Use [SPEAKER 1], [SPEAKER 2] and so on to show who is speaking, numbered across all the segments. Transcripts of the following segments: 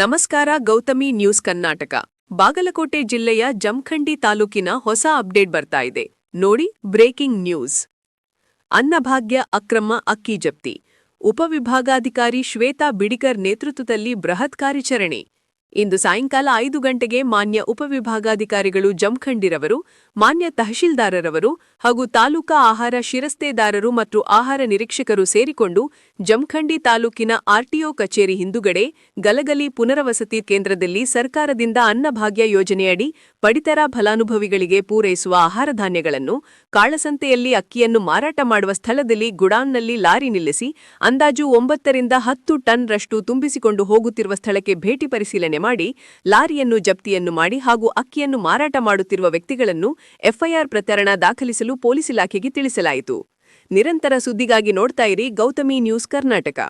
[SPEAKER 1] ನಮಸ್ಕಾರ ಗೌತಮಿ ನ್ಯೂಸ್ ಕರ್ನಾಟಕ ಬಾಗಲಕೋಟೆ ಜಿಲ್ಲೆಯ ಜಮಖಂಡಿ ತಾಲೂಕಿನ ಹೊಸ ಅಪ್ಡೇಟ್ ಬರ್ತಾ ಇದೆ ನೋಡಿ ಬ್ರೇಕಿಂಗ್ ನ್ಯೂಸ್ ಅನ್ನಭಾಗ್ಯ ಅಕ್ರಮ ಅಕ್ಕಿ ಜಪ್ತಿ ಉಪವಿಭಾಗಾಧಿಕಾರಿ ಶ್ವೇತಾ ಬಿಡಿಕರ್ ನೇತೃತ್ವದಲ್ಲಿ ಬೃಹತ್ ಕಾರ್ಯಾಚರಣೆ ಇಂದು ಸಾಯಂಕಾಲ ಐದು ಗಂಟೆಗೆ ಮಾನ್ಯ ಉಪವಿಭಾಗಾಧಿಕಾರಿಗಳು ಜಮ್ಖಂಡಿರವರು ಮಾನ್ಯ ತಹಶೀಲ್ದಾರರವರು ಹಾಗೂ ತಾಲೂಕಾ ಆಹಾರ ಶಿರಸ್ತೇದಾರರು ಮತ್ತು ಆಹಾರ ನಿರೀಕ್ಷಕರು ಸೇರಿಕೊಂಡು ಜಮ್ಖಂಡಿ ತಾಲೂಕಿನ ಆರ್ಟಿಒ ಕಚೇರಿ ಹಿಂದುಗಡೆ ಗಲಗಲಿ ಪುನರ್ವಸತಿ ಕೇಂದ್ರದಲ್ಲಿ ಸರ್ಕಾರದಿಂದ ಅನ್ನಭಾಗ್ಯ ಯೋಜನೆಯಡಿ ಪಡಿತರ ಫಲಾನುಭವಿಗಳಿಗೆ ಪೂರೈಸುವ ಆಹಾರ ಧಾನ್ಯಗಳನ್ನು ಕಾಳಸಂತೆಯಲ್ಲಿ ಅಕ್ಕಿಯನ್ನು ಮಾರಾಟ ಮಾಡುವ ಸ್ಥಳದಲ್ಲಿ ಗುಡಾನ್ನಲ್ಲಿ ಲಾರಿ ನಿಲ್ಲಿಸಿ ಅಂದಾಜು ಒಂಬತ್ತರಿಂದ ಹತ್ತು ಟನ್ ರಷ್ಟು ತುಂಬಿಸಿಕೊಂಡು ಹೋಗುತ್ತಿರುವ ಸ್ಥಳಕ್ಕೆ ಭೇಟಿ ಪರಿಶೀಲನೆ ಮಾಡಿ ಲಾರಿಯನ್ನು ಜಪ್ತಿಯನ್ನು ಮಾಡಿ ಹಾಗೂ ಅಕ್ಕಿಯನ್ನು ಮಾರಾಟ ಮಾಡುತ್ತಿರುವ ವ್ಯಕ್ತಿಗಳನ್ನು ಎಫ್ಐಆರ್ ಪ್ರಕರಣ ದಾಖಲಿಸಲು ಪೊಲೀಸ್ ಇಲಾಖೆಗೆ ತಿಳಿಸಲಾಯಿತು ನಿರಂತರ ಸುದ್ದಿಗಾಗಿ ನೋಡ್ತಾ ಇರಿ Gautami news Karnataka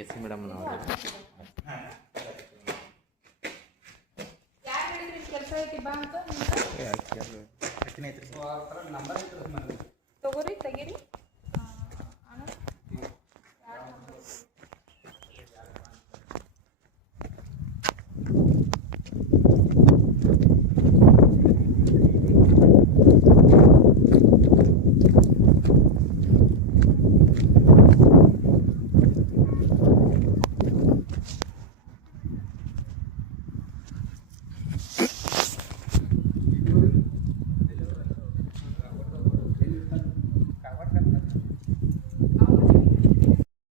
[SPEAKER 1] yes madam ಮೇಡಮ್ನವರು ಕೆಲಸ ಐತಿ ಬಾ ಅಂತ ನಂಬರ್ ಐತಿ